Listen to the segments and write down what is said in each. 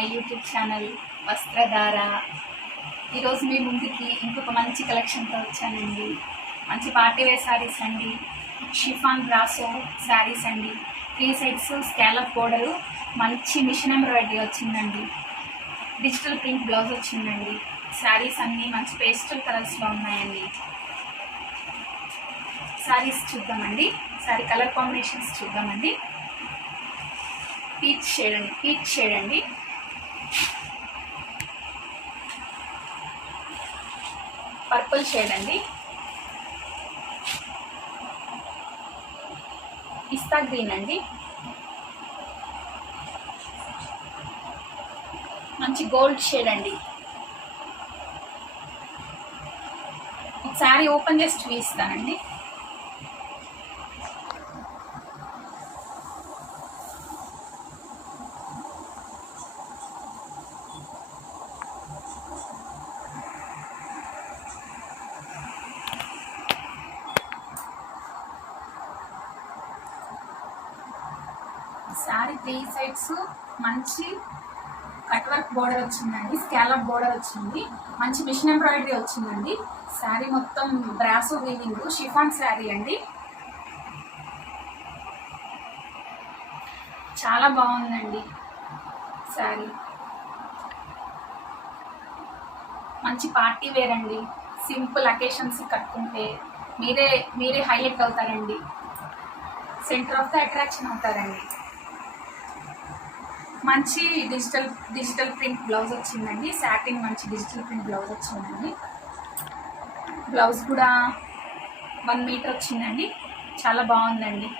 My YouTube channel Vastradhara. ఈరోజు మీ ముందుకి ఇంకొక మంచి కలెక్షన్తో వచ్చానండి. మంచి పార్టీవేర్ శారీస్ అండి, షిఫాన్ బ్రాసో శారీస్ అండి. 3 సైడ్స్ స్కాలప్ బోర్డరు, మంచి మిషన్ ఎంబ్రాయిడరీ వచ్చిందండి. డిజిటల్ ప్రింట్ బ్లౌజ్ వచ్చిందండి. శారీస్ అన్నీ మంచి పేస్టల్ కలర్స్లో ఉన్నాయండి. శారీస్ చూద్దామండి, శారీ కలర్ కాంబినేషన్స్ చూద్దామండి. పీచ్ షేడ్ అండి, పర్పుల్ షేడ్ అండి, పిస్తా గ్రీన్ అండి, మంచి గోల్డ్ షేడ్ అండి. ఒకసారి ఓపెన్ చేసి చూపిస్తానండి. శారీ 3 సైడ్స్ మంచి కట్ వర్క్ బోర్డర్ వచ్చిందండి, స్కాలప్ బోర్డర్ వచ్చింది, మంచి మిషన్ ఎంబ్రాయిడరీ వచ్చిందండి. శారీ మొత్తం బ్రాసో వీవింగ్ షిఫాన్ శారీ అండి. చాలా బాగుందండి శారీ. మంచి పార్టీ వేర్ అండి. సింపుల్ అకేషన్స్ కట్టుకుంటే మీరే హైలైట్ అవుతారండి, సెంటర్ ఆఫ్ ద అట్రాక్షన్ అవుతారండి. మంచి డిజిటల్ ప్రింట్ బ్లౌజ్ వచ్చిందండి. సాటిన్ మంచి డిజిటల్ ప్రింట్ బ్లౌజ్ వచ్చిందండి. బ్లౌజ్ కూడా 1 మీటర్ వచ్చిందండి. చాలా బాగుందండి.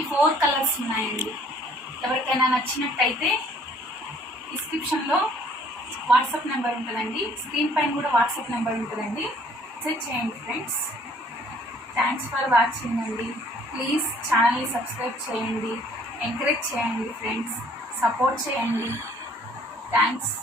ఈ 4 కలర్స్ ఉన్నాయండి. ఎవరికైనా నచ్చినట్టయితే డిస్క్రిప్షన్లో వాట్సాప్ నెంబర్ ఉంటుందండి, స్క్రీన్ పైన కూడా వాట్సాప్ నెంబర్ ఉంటుందండి. మెసేజ్ చేయండి ఫ్రెండ్స్. థ్యాంక్స్ ఫర్ వాచింగ్ అండి. ప్లీజ్ ఛానల్ని సబ్స్క్రైబ్ చేయండి, ఎంకరేజ్ చేయండి ఫ్రెండ్స్, సపోర్ట్ చేయండి. థ్యాంక్స్.